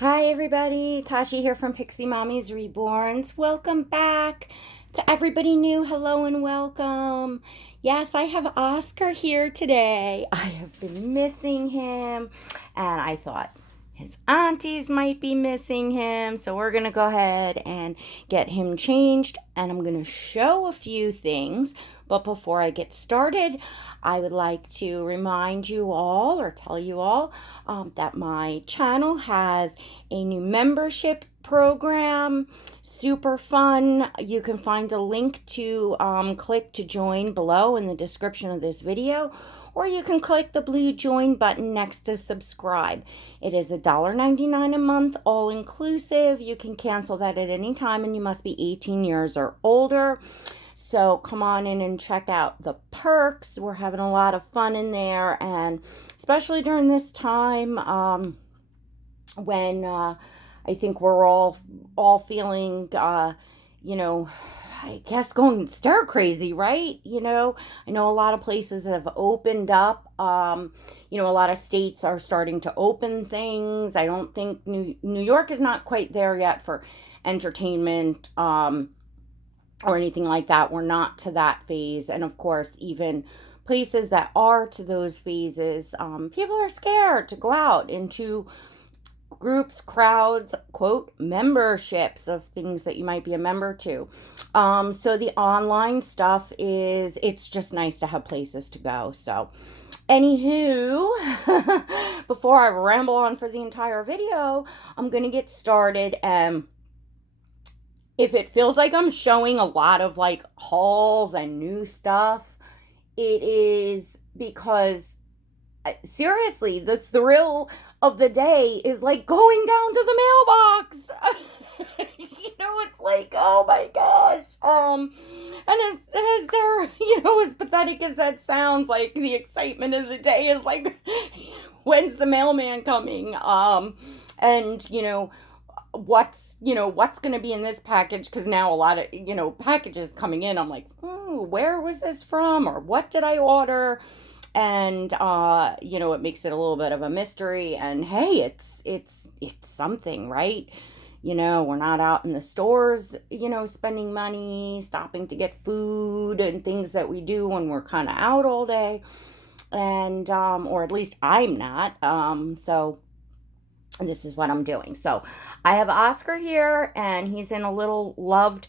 Hi everybody, Tashi here from Pixie Mommy's Reborns. Welcome back to everybody new. Hello and welcome. Yes, I have Oscar here today. I have been missing him and I thought his aunties might be missing him. So we're going to go ahead and get him changed and I'm going to show a few things. But before I get started, I would like to remind you all or tell you all that my channel has a new membership program. Super fun. You can find a link to click to join below in the description of this video, or you can click the blue join button next to subscribe. It is $1.99 a month, all inclusive. You can cancel that at any time and you must be 18 years or older. So come on in and check out the perks. We're having a lot of fun in there, and especially during this time when I think we're all feeling, I guess going stir crazy, right? I know a lot of places have opened up. A lot of states are starting to open things. I don't think New York is not quite there yet for entertainment. Or anything like that. We're not to that phase. And of course, even places that are to those phases, people are scared to go out into groups, crowds, quote, memberships of things that you might be a member to. So the online stuff it's just nice to have places to go. So anywho, before I ramble on for the entire video, I'm going to get started. And if it feels like I'm showing a lot of like hauls and new stuff, it is because seriously, the thrill of the day is like going down to the mailbox. It's like, oh my gosh. And as pathetic as that sounds, like the excitement of the day is like, when's the mailman coming? What's going to be in this package, because now a lot of packages coming in, I'm like, where was this from, or what did I order? And it makes it a little bit of a mystery. And hey, it's something, right? We're not out in the stores spending money, stopping to get food and things that we do when we're kind of out all day. And or at least I'm not. So this is what I'm doing. So I have Oscar here, and he's in a little loved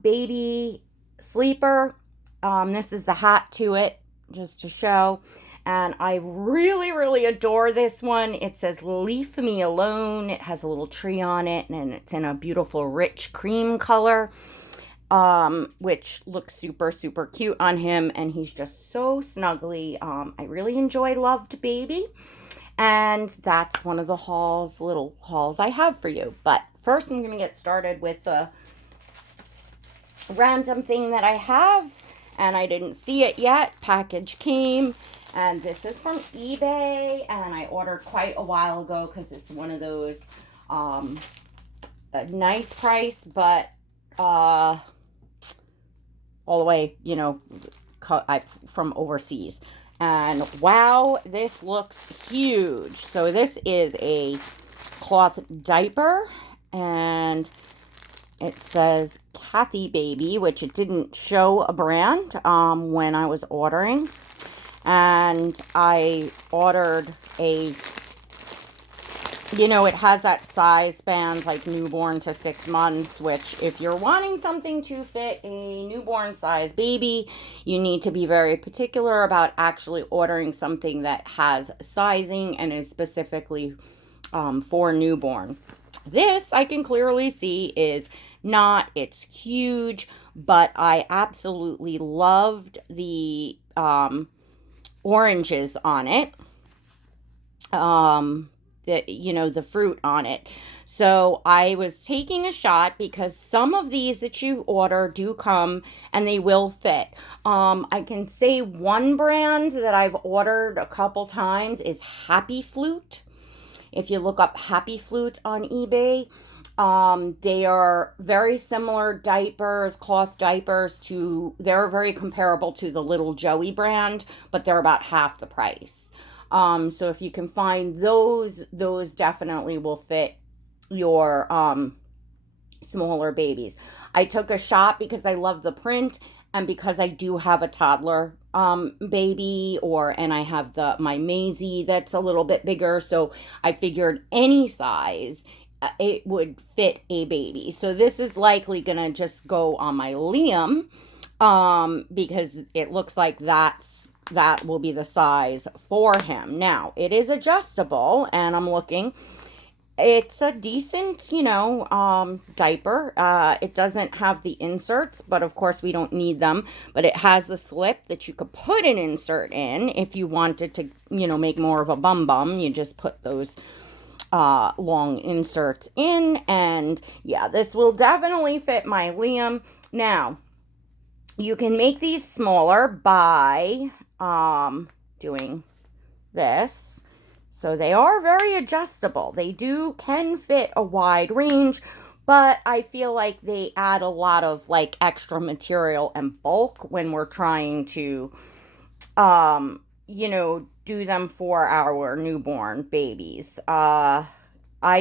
baby sleeper. This is the hat to it, just to show. And I really, really adore this one. It says, "Leave me alone." It has a little tree on it, and it's in a beautiful rich cream color, which looks super, super cute on him. And he's just so snuggly. I really enjoy Loved Baby. And that's one of the little hauls I have for you. But first I'm going to get started with a random thing that I have. And I didn't see it yet. Package came. And this is from eBay. And I ordered quite a while ago because it's one of those a nice price. But all the way, from overseas. And wow, this looks huge. So this is a cloth diaper, and it says Kathy Baby, which it didn't show a brand when I was ordering. And I ordered it has that size span like newborn to 6 months, which if you're wanting something to fit a newborn size baby, you need to be very particular about actually ordering something that has sizing and is specifically for newborn. This I can clearly see is not. It's huge, but I absolutely loved the oranges on it. The fruit on it. So I was taking a shot because some of these that you order do come and they will fit. I can say one brand that I've ordered a couple times is Happy Flute. If you look up Happy Flute on eBay, they are very similar diapers, cloth diapers they're very comparable to the Little Joey brand, but they're about half the price. So if you can find those definitely will fit your smaller babies. I took a shot because I love the print and because I do have a toddler baby, and I have my Maisie that's a little bit bigger, so I figured any size it would fit a baby. So this is likely gonna just go on my Liam, because it looks like that will be the size for him. Now it is adjustable, and I'm looking. It's a decent, diaper. It doesn't have the inserts, but of course we don't need them. But it has the slip that you could put an insert in if you wanted to, make more of a bum. You just put those long inserts in, and yeah, this will definitely fit my Liam. Now, you can make these smaller by doing this. So they are very adjustable. They can fit a wide range, but I feel like they add a lot of like extra material and bulk when we're trying to, do them for our newborn babies. I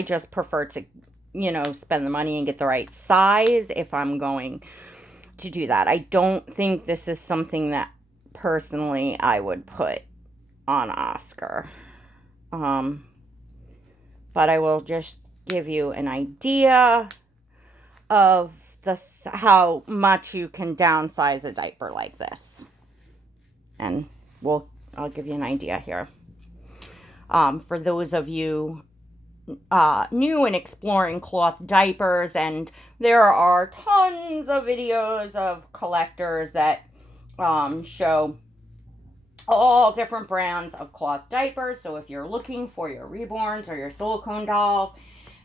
just prefer to, spend the money and get the right size if I'm going to do that. I don't think this is something that personally I would put on Oscar. But I will just give you an idea of how much you can downsize a diaper like this. And I'll give you an idea here. For those of you new and exploring cloth diapers, and there are tons of videos of collectors that show all different brands of cloth diapers. So if you're looking for your reborns or your silicone dolls,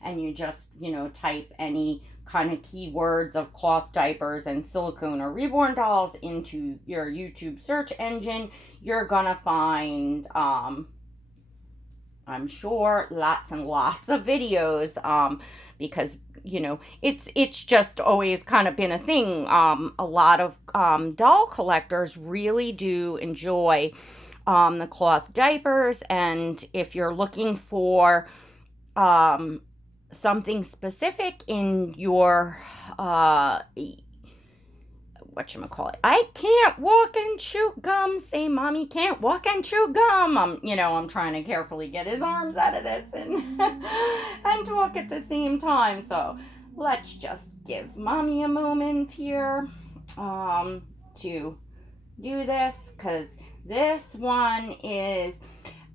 and you just, type any kind of keywords of cloth diapers and silicone or reborn dolls into your YouTube search engine, you're gonna find, I'm sure, lots and lots of videos, because it's just always kind of been a thing. A lot of doll collectors really do enjoy the cloth diapers, and if you're looking for something specific in your whatchamacallit, I can't walk and chew gum. Say, Mommy can't walk and chew gum. I'm trying to carefully get his arms out of this and and talk at the same time. So let's just give Mommy a moment here to do this, because this one is,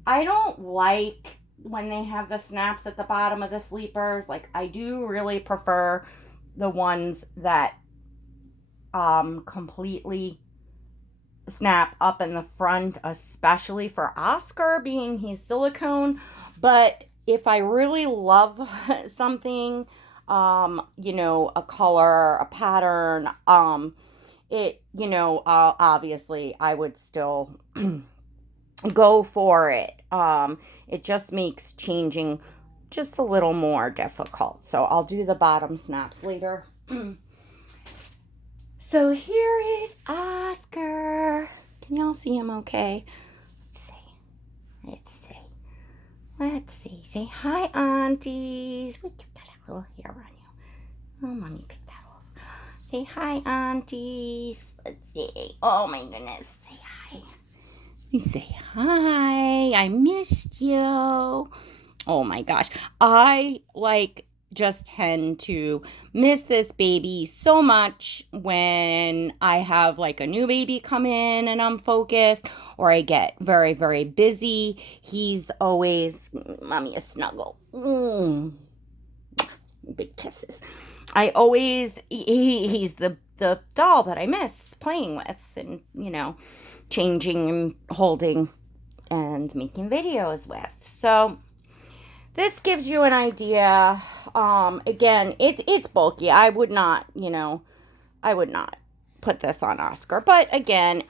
I don't like when they have the snaps at the bottom of the sleepers. Like, I do really prefer the ones that completely snap up in the front, especially for Oscar, being he's silicone. But if I really love something, a color, a pattern, obviously I would still go for it. It just makes changing just a little more difficult. So I'll do the bottom snaps later. So here is Oscar. Can y'all see him okay? Let's see. Say hi, aunties. You got a little hair on you. Oh, Mommy picked that off. Say hi, aunties. Let's see. Oh, my goodness. Say hi. You say hi. I missed you. Oh, my gosh. I just tend to miss this baby so much when I have a new baby come in and I'm focused, or I get very, very busy. He's always, Mommy, a snuggle. Big kisses. He's the doll that I miss playing with and, changing and holding and making videos with. So this gives you an idea. Again, it's bulky. I would not put this on Oscar. But again,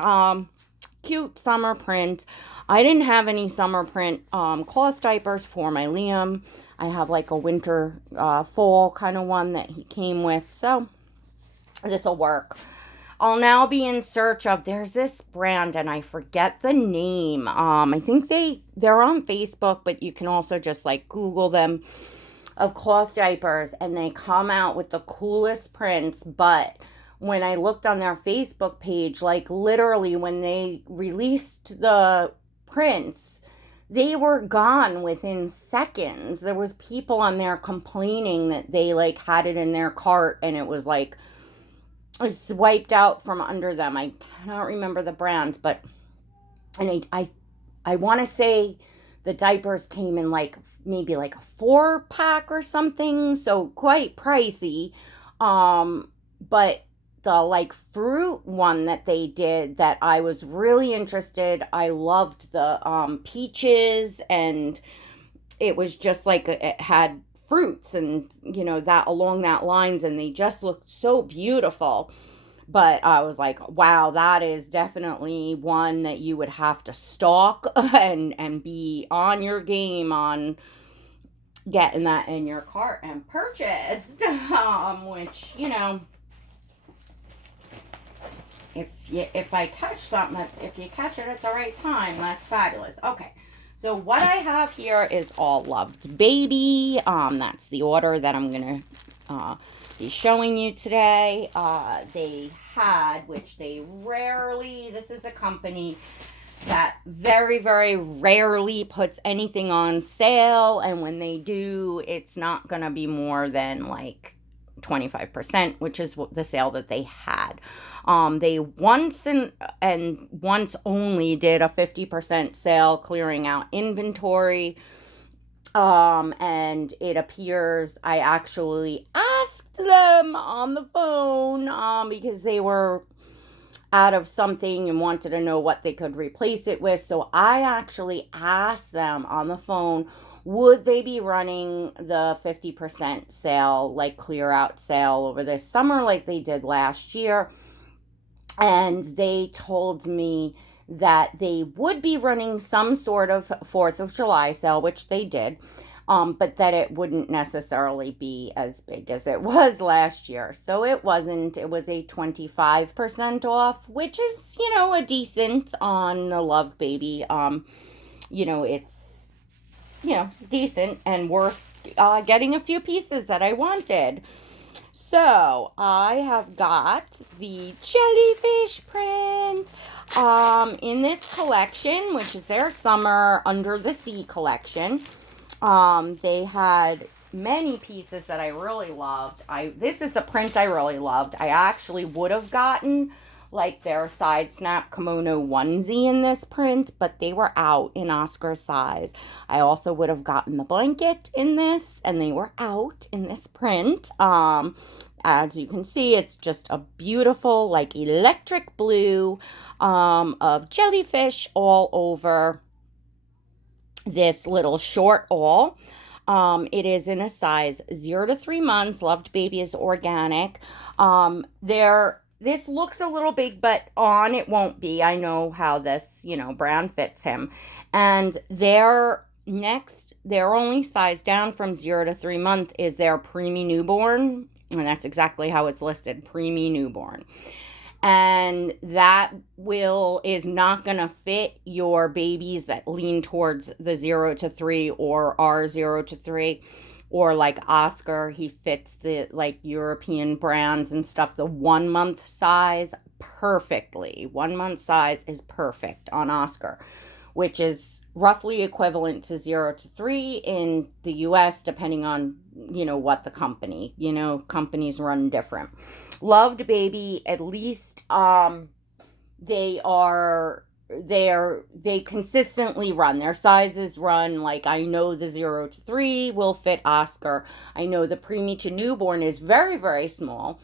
cute summer print. I didn't have any summer print cloth diapers for my Liam. I have a winter, fall kind of one that he came with. So this will work. I'll now be in search of, there's this brand and I forget the name. I think they're on Facebook, but you can also just like Google them, of cloth diapers, and they come out with the coolest prints. But when I looked on their Facebook page, like literally when they released the prints, they were gone within seconds. There was people on there complaining that they like had it in their cart and it was like swiped out from under them. I cannot remember the brands, but and I want to say the diapers came in like maybe like a 4-pack or something, so quite pricey. But the like fruit one that they did, that I was really interested. I loved the peaches, and it was just like it had fruits and that along that lines, and they just looked so beautiful. But I was like, wow, that is definitely one that you would have to stalk and be on your game on getting that in your cart and purchased. Which, if I catch something, if you catch it at the right time, that's fabulous. Okay. So what I have here is All Loved Baby. That's the order that I'm going to be showing you today. They had, which they rarely, this is a company that very, very rarely puts anything on sale. And when they do, it's not going to be more than like 25%, which is the sale that they had. They once and once only did a 50% sale, clearing out inventory. And it appears I actually asked them on the phone, because they were out of something and wanted to know what they could replace it with. So I actually asked them on the phone, would they be running the 50% sale, like clear out sale over this summer like they did last year? And they told me that they would be running some sort of 4th of July sale, which they did, but that it wouldn't necessarily be as big as it was last year. So it wasn't. It was a 25% off, which is, a decent on the Love Baby. It's, decent and worth getting a few pieces that I wanted. So I have got the jellyfish print in this collection, which is their summer Under the Sea collection. They had many pieces that I really loved. This is the print I really loved. I actually would have gotten like their side snap kimono onesie in this print, but they were out in Oscar size. I also would have gotten the blanket in this, and they were out in this print. As you can see, it's just a beautiful, like electric blue, of jellyfish all over this little short awl. It is in a size 0 to 3 months. Loved Baby is organic. This looks a little big, but on it won't be. I know how this, brand fits him. And their only size down from 0 to 3 month is their preemie newborn. And that's exactly how it's listed, preemie newborn. And that is not going to fit your babies that lean towards the 0 to 3 or are 0 to 3. Or like Oscar, he fits the like European brands and stuff, the 1 month size perfectly. 1 month size is perfect on Oscar, which is roughly equivalent to 0 to 3 in the US, depending on, what the company, companies run different. Loved Baby, at least, they consistently run. Their sizes run, like I know the 0 to 3 will fit Oscar. I know the preemie to newborn is very, very small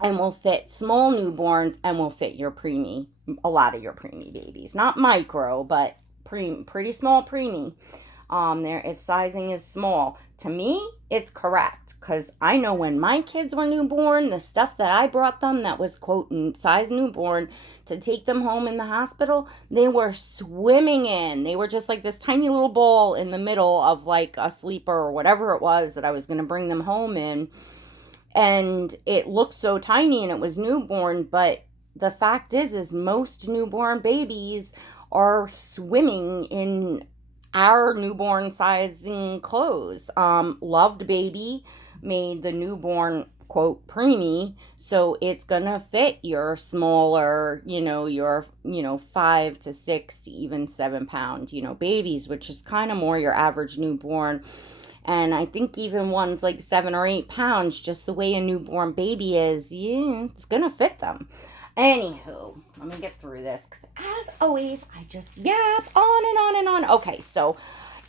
and will fit small newborns and will fit your preemie, a lot of your preemie babies. Not micro, but pretty small preemie. Sizing is small. To me, it's correct, because I know when my kids were newborn, the stuff that I brought them that was, quote, size newborn, to take them home in the hospital, they were swimming in. They were just like this tiny little ball in the middle of like a sleeper or whatever it was that I was going to bring them home in. And it looked so tiny and it was newborn, but the fact is most newborn babies are swimming in our newborn sizing clothes. Loved Baby made the newborn quote preemie, so it's gonna fit your smaller, your 5 to 6 to even 7 pound, babies, which is kind of more your average newborn. And I think even ones like 7 or 8 pounds, just the way a newborn baby is, yeah, it's gonna fit them. Anywho, let me get through this, because as always, I just yap on and on and on. Okay, so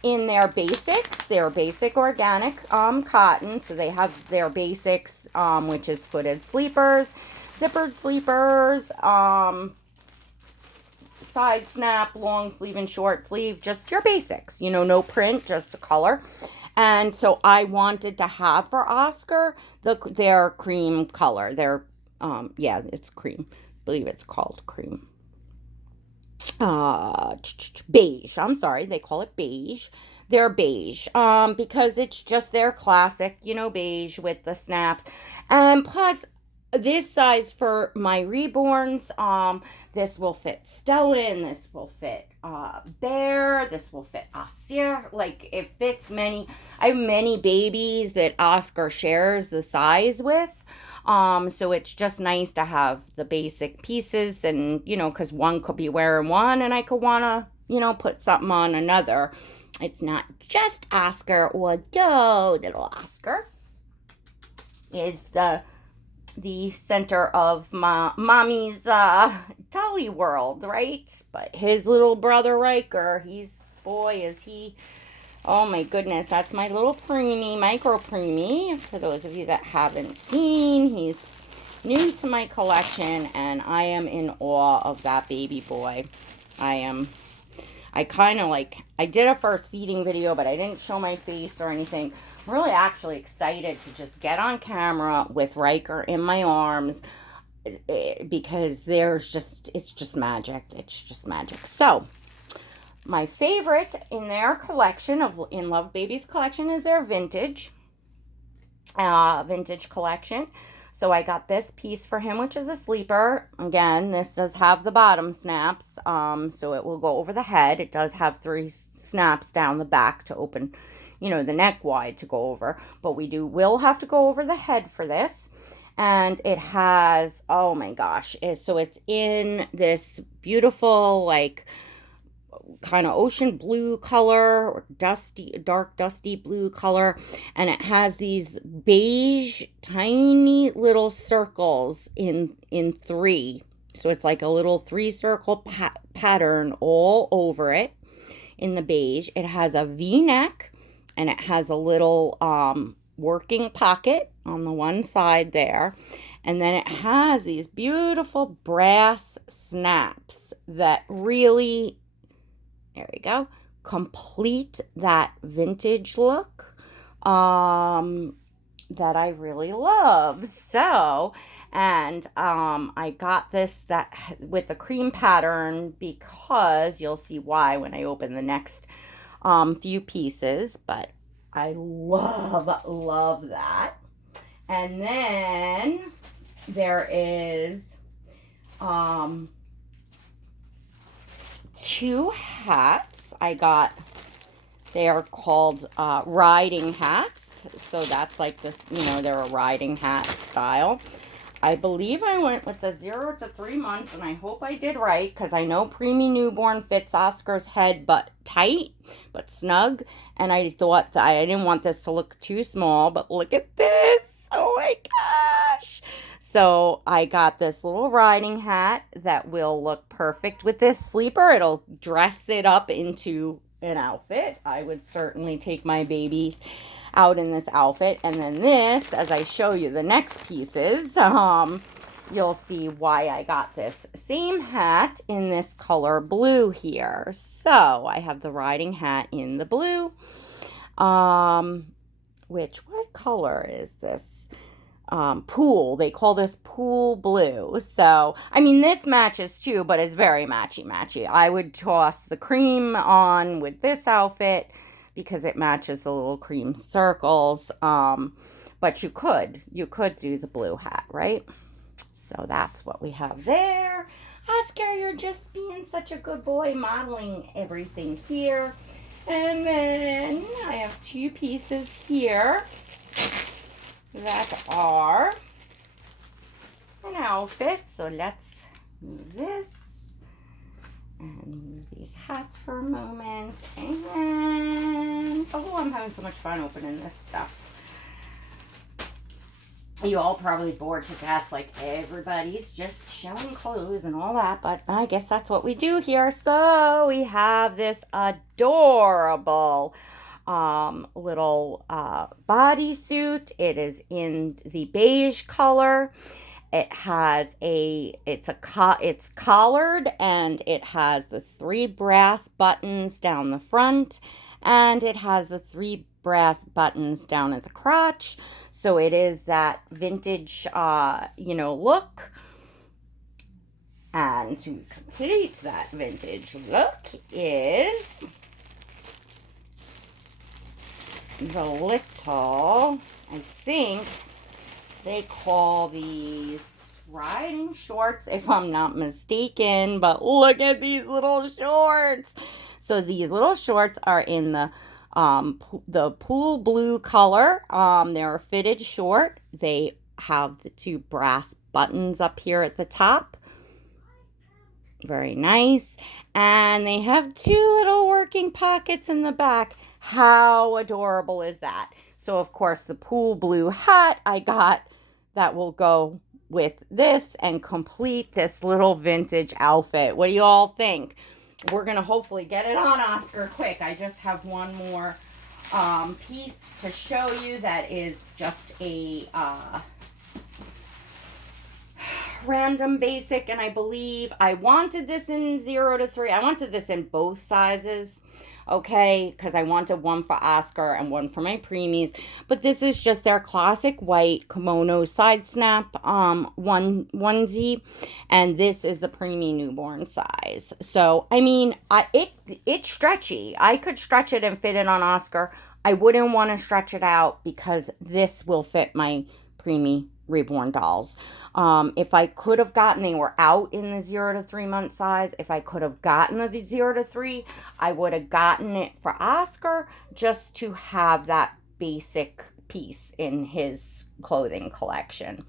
in their basics, their basic organic cotton. So they have their basics, which is footed sleepers, zippered sleepers, side snap, long sleeve and short sleeve, just your basics, no print, just the color. And so I wanted to have for Oscar their cream color. Their yeah, it's cream. I believe it's called cream. Beige. I'm sorry, they call it beige. They're beige. Because it's just their classic, beige with the snaps. And plus this size for my reborns, this will fit Stellan, this will fit Bear, this will fit Asir. Like, it fits many. I have many babies that Oscar shares the size with. So it's just nice to have the basic pieces, and, because one could be wearing one and I could want to, put something on another. It's not just Oscar, although little Oscar is the center of mommy's dolly world, right? But his little brother Riker, oh my goodness, that's my little preemie, micro preemie. For those of you that haven't seen, he's new to my collection, and I am in awe of that baby boy. I kind of I did a first feeding video, but I didn't show my face or anything. I'm really actually excited to just get on camera with Riker in my arms, because it's just magic. It's just magic. So my favorite in their collection, in Love Baby's collection, is their vintage collection. So I got this piece for him, which is a sleeper. Again, this does have the bottom snaps, so it will go over the head. It does have 3 snaps down the back to open, the neck wide to go over. But will have to go over the head for this. And it has, oh my gosh, so it's in this beautiful, kind of ocean blue color, or dark dusty blue color, and it has these beige tiny little circles in 3. So it's like a little 3-circle pattern all over it in the beige. It has a V-neck, and it has a little working pocket on the one side there. And then it has these beautiful brass snaps that really, there we go, complete that vintage look that I really love. So, and I got this with the cream pattern, because you'll see why when I open the next few pieces. But I love that. And then there is 2 hats I got. They are called riding hats. So that's like this, they're a riding hat style. I believe I went with the 0 to 3 months, and I hope I did right, because I know preemie newborn fits Oscar's head, but tight, but snug. And I thought that I didn't want this to look too small, but look at this. Oh my gosh. So I got this little riding hat that will look perfect with this sleeper. It'll dress it up into an outfit. I would certainly take my babies out in this outfit. And then this, as I show you the next pieces, you'll see why I got this same hat in this color blue here. So I have the riding hat in the blue. What color is this? Pool. They call this pool blue. So, I mean, this matches too, but it's very matchy. I would toss the cream on with this outfit because it matches the little cream circles. But you could do the blue hat, right? So that's what we have there. Oscar, you're just being such a good boy, modeling everything here. And then I have two pieces here that are an outfit. So let's move this and move these hats for a moment. And oh, I'm having so much fun opening this stuff. You all probably bored to death, like everybody's just showing clothes and all that, but I guess that's what we do here. So we have this adorable little bodysuit. It is in the beige color. It has it's collared, and it has the 3 brass buttons down the front, and it has the 3 brass buttons down at the crotch. So it is that vintage, look. And to complete that vintage look is the little, I think they call these riding shorts, if I'm not mistaken. But look at these little shorts. So these little shorts are in the pool blue color. They're a fitted short. They have the 2 brass buttons up here at the top. Very nice. And they have 2 little working pockets in the back. How adorable is that? So of course the pool blue hat I got that will go with this and complete this little vintage outfit. What do you all think? We're going to hopefully get it on Oscar quick. I just have one more piece to show you that is just a random basic, and I believe I wanted this in 0 to 3. I wanted this in both sizes, okay, because I wanted one for Oscar and one for my preemies. But this is just their classic white kimono side snap onesie, and this is the preemie newborn size. So I mean, it's stretchy. I could stretch it and fit it on Oscar. I wouldn't want to stretch it out because this will fit my preemie reborn dolls. If I could have gotten, they were out in the 0 to 3 month size. If I could have gotten the 0 to 3, I would have gotten it for Oscar just to have that basic piece in his clothing collection.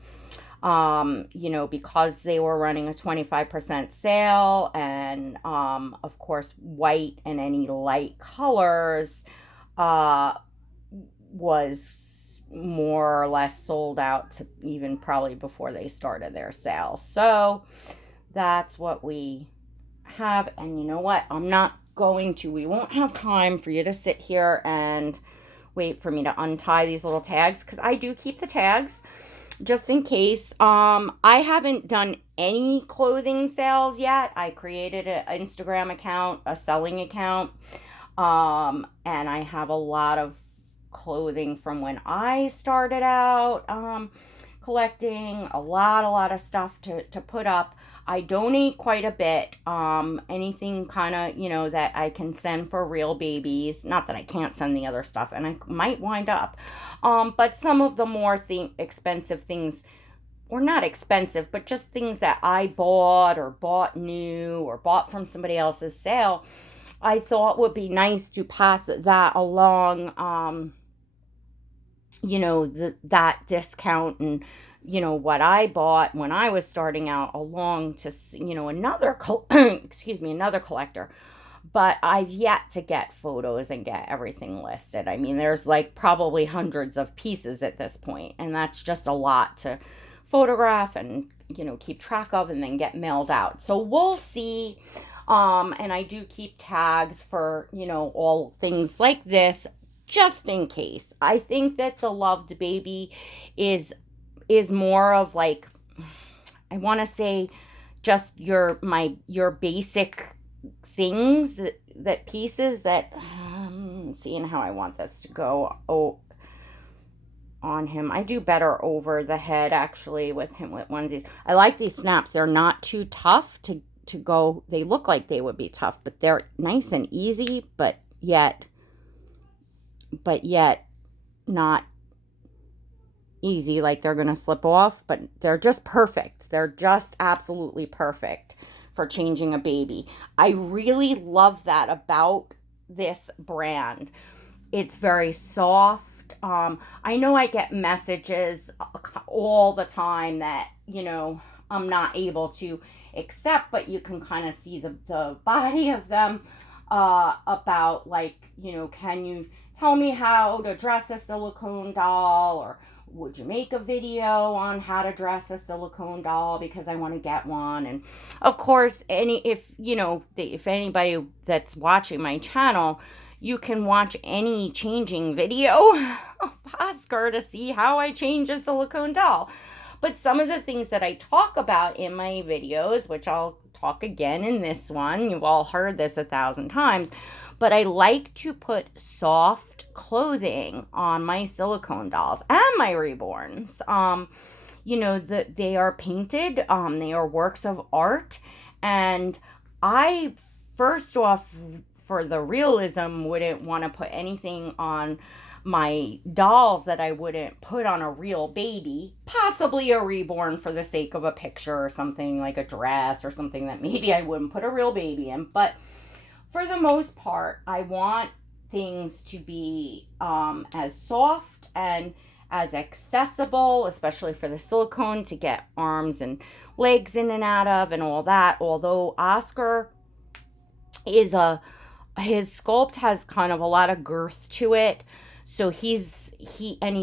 Because they were running a 25% sale, and of course white and any light colors was more or less sold out to even probably before they started their sale. So that's what we have. And you know what? We won't have time for you to sit here and wait for me to untie these little tags, because I do keep the tags just in case. I haven't done any clothing sales yet. I created an Instagram account, a selling account, and I have a lot of clothing from when I started out collecting, a lot of stuff to put up. I donate quite a bit, anything kind of, that I can send for real babies. Not that I can't send the other stuff, and I might wind up. But some of the more expensive things, or not expensive, but just things that I bought or bought new or bought from somebody else's sale, I thought would be nice to pass that along, that discount and, what I bought when I was starting out along to, another collector. But I've yet to get photos and get everything listed. I mean, there's like probably hundreds of pieces at this point, and that's just a lot to photograph and, keep track of and then get mailed out. So we'll see. And I do keep tags for, all things like this, just in case. I think that the loved baby is more of like, I want to say, just your basic things that pieces that seeing how I want this to go on him. I do better over the head actually with him with onesies. I like these snaps. They're not too tough to go. They look like they would be tough, but they're nice and easy, but yet not easy, like they're going to slip off, but they're just perfect. They're just absolutely perfect for changing a baby. I really love that about this brand. It's very soft. I know I get messages all the time that, I'm not able to accept, but you can kind of see the body of them, about like, can you tell me how to dress a silicone doll, or would you make a video on how to dress a silicone doll, because I want to get one. And of course, if anybody that's watching my channel, you can watch any changing video of Oscar to see how I change a silicone doll. But some of the things that I talk about in my videos, which I'll talk again in this one, you've all heard this 1,000 times, but I like to put soft clothing on my silicone dolls and my reborns. They are painted, they are works of art, and I, first off, for the realism, wouldn't want to put anything on my dolls that I wouldn't put on a real baby, possibly a reborn for the sake of a picture or something, like a dress or something that maybe I wouldn't put a real baby in. But for the most part, I want things to be as soft and as accessible, especially for the silicone, to get arms and legs in and out of and all that. Although Oscar his sculpt has kind of a lot of girth to it. So he's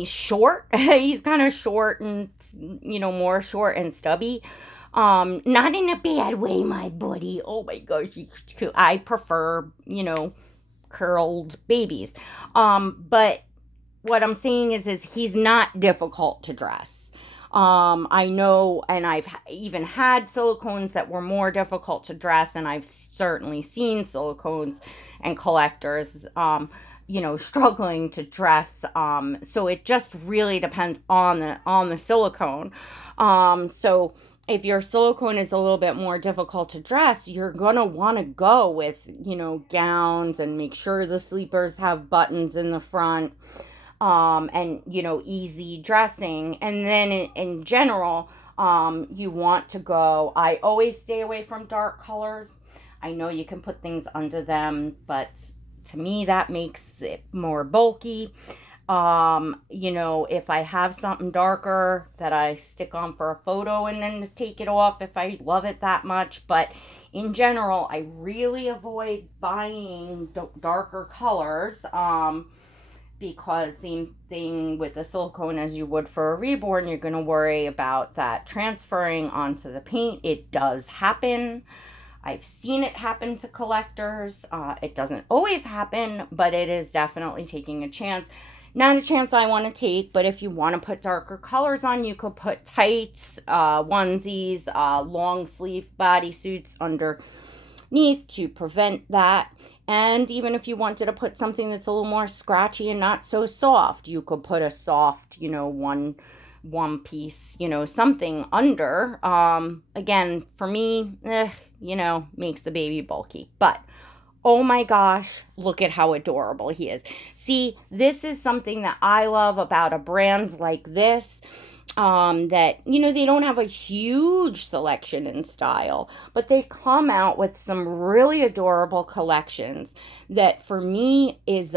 short. He's kind of short and, more short and stubby. Not in a bad way, my buddy. Oh my gosh. I prefer, curled babies. But what I'm saying is he's not difficult to dress. I know, and I've even had silicones that were more difficult to dress, and I've certainly seen silicones and collectors, struggling to dress. So it just really depends on the silicone. So if your silicone is a little bit more difficult to dress, you're gonna want to go with, gowns, and make sure the sleepers have buttons in the front, and, easy dressing. And then in general, you want to go, I always stay away from dark colors. I know you can put things under them, but to me, that makes it more bulky. If I have something darker that I stick on for a photo and then take it off if I love it that much. But in general, I really avoid buying darker colors, because same thing with the silicone as you would for a reborn, you're going to worry about that transferring onto the paint. It does happen. I've seen it happen to collectors. It doesn't always happen, but it is definitely taking a chance. Not a chance I want to take, but if you want to put darker colors on, you could put tights, onesies, long sleeve bodysuits underneath to prevent that. And even if you wanted to put something that's a little more scratchy and not so soft, you could put a soft, one piece, something under. Again, for me, makes the baby bulky. But oh my gosh, look at how adorable he is. See, this is something that I love about a brand like this. That, they don't have a huge selection in style, but they come out with some really adorable collections that for me is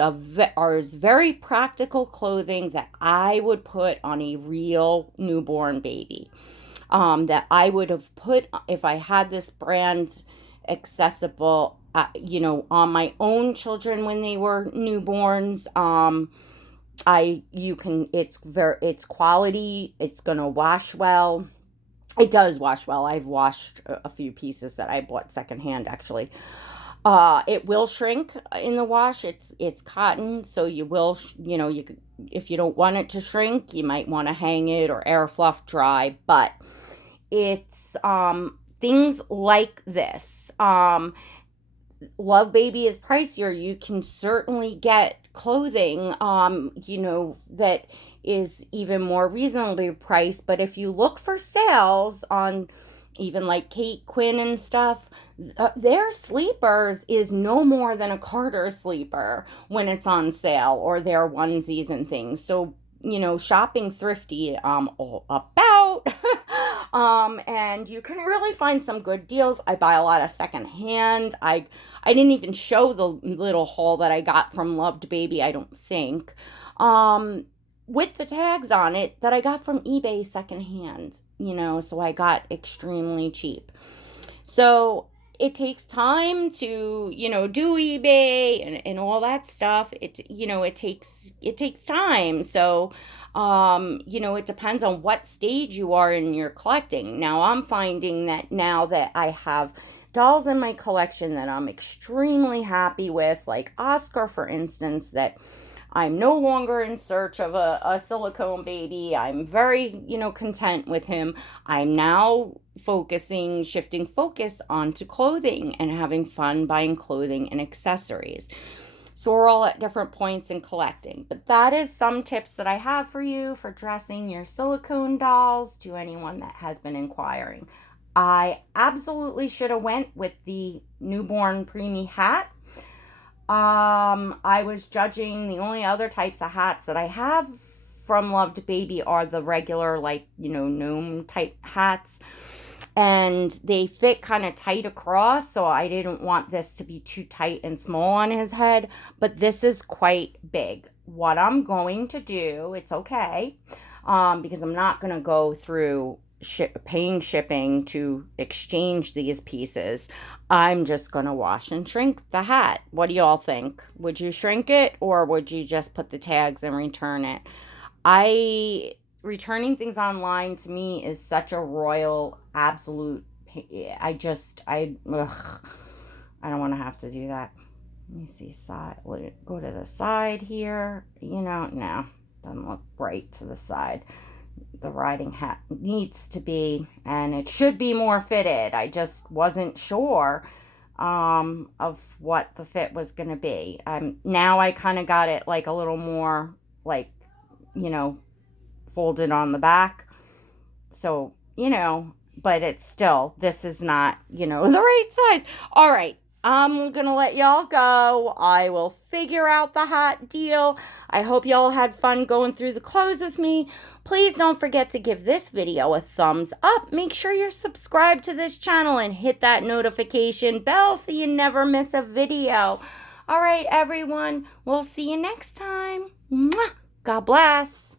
very practical clothing that I would put on a real newborn baby. That I would have put if I had this brand accessible, on my own children when they were newborns. It's quality. It's gonna wash well. It does wash well. I've washed a few pieces that I bought secondhand, actually. It will shrink in the wash. It's cotton, so you will, you could, if you don't want it to shrink, you might want to hang it or air fluff dry. But it's things like this. Love Baby is pricier. You can certainly get clothing, that is even more reasonably priced. But if you look for sales on even like Kate Quinn and stuff, their sleepers is no more than a Carter sleeper when it's on sale, or their onesies and things. So, shopping thrifty, all about. And you can really find some good deals. I buy a lot of secondhand. I didn't even show the little haul that I got from Loved Baby, I don't think. With the tags on it that I got from eBay secondhand, so I got extremely cheap. So it takes time to, do eBay and all that stuff. It takes time. So, it depends on what stage you are in your collecting. Now, I'm finding that now that I have dolls in my collection that I'm extremely happy with, like Oscar, for instance, that I'm no longer in search of a silicone baby. I'm very, content with him. I'm now shifting focus onto clothing and having fun buying clothing and accessories. So we're all at different points in collecting. But that is some tips that I have for you for dressing your silicone dolls, to anyone that has been inquiring. I absolutely should have went with the newborn preemie hat. I was judging, the only other types of hats that I have from Loved Baby are the regular, gnome type hats. And they fit kind of tight across, so I didn't want this to be too tight and small on his head. But this is quite big. What I'm going to do, it's okay, because I'm not going to go through paying shipping to exchange these pieces. I'm just going to wash and shrink the hat. What do y'all think? Would you shrink it, or would you just put the tags and return it? Returning things online to me is such a royal absolute. I don't want to have to do that. Let me see, side. Go to the side here. No, doesn't look right to the side. The riding hat needs to be, and it should be more fitted. I just wasn't sure of what the fit was going to be. Now I kind of got it like a little more folded on the back. So, but it's still, this is not, the right size. All right. I'm going to let y'all go. I will figure out the hat deal. I hope y'all had fun going through the clothes with me. Please don't forget to give this video a thumbs up. Make sure you're subscribed to this channel and hit that notification bell so you never miss a video. All right, everyone. We'll see you next time. Mwah! God bless.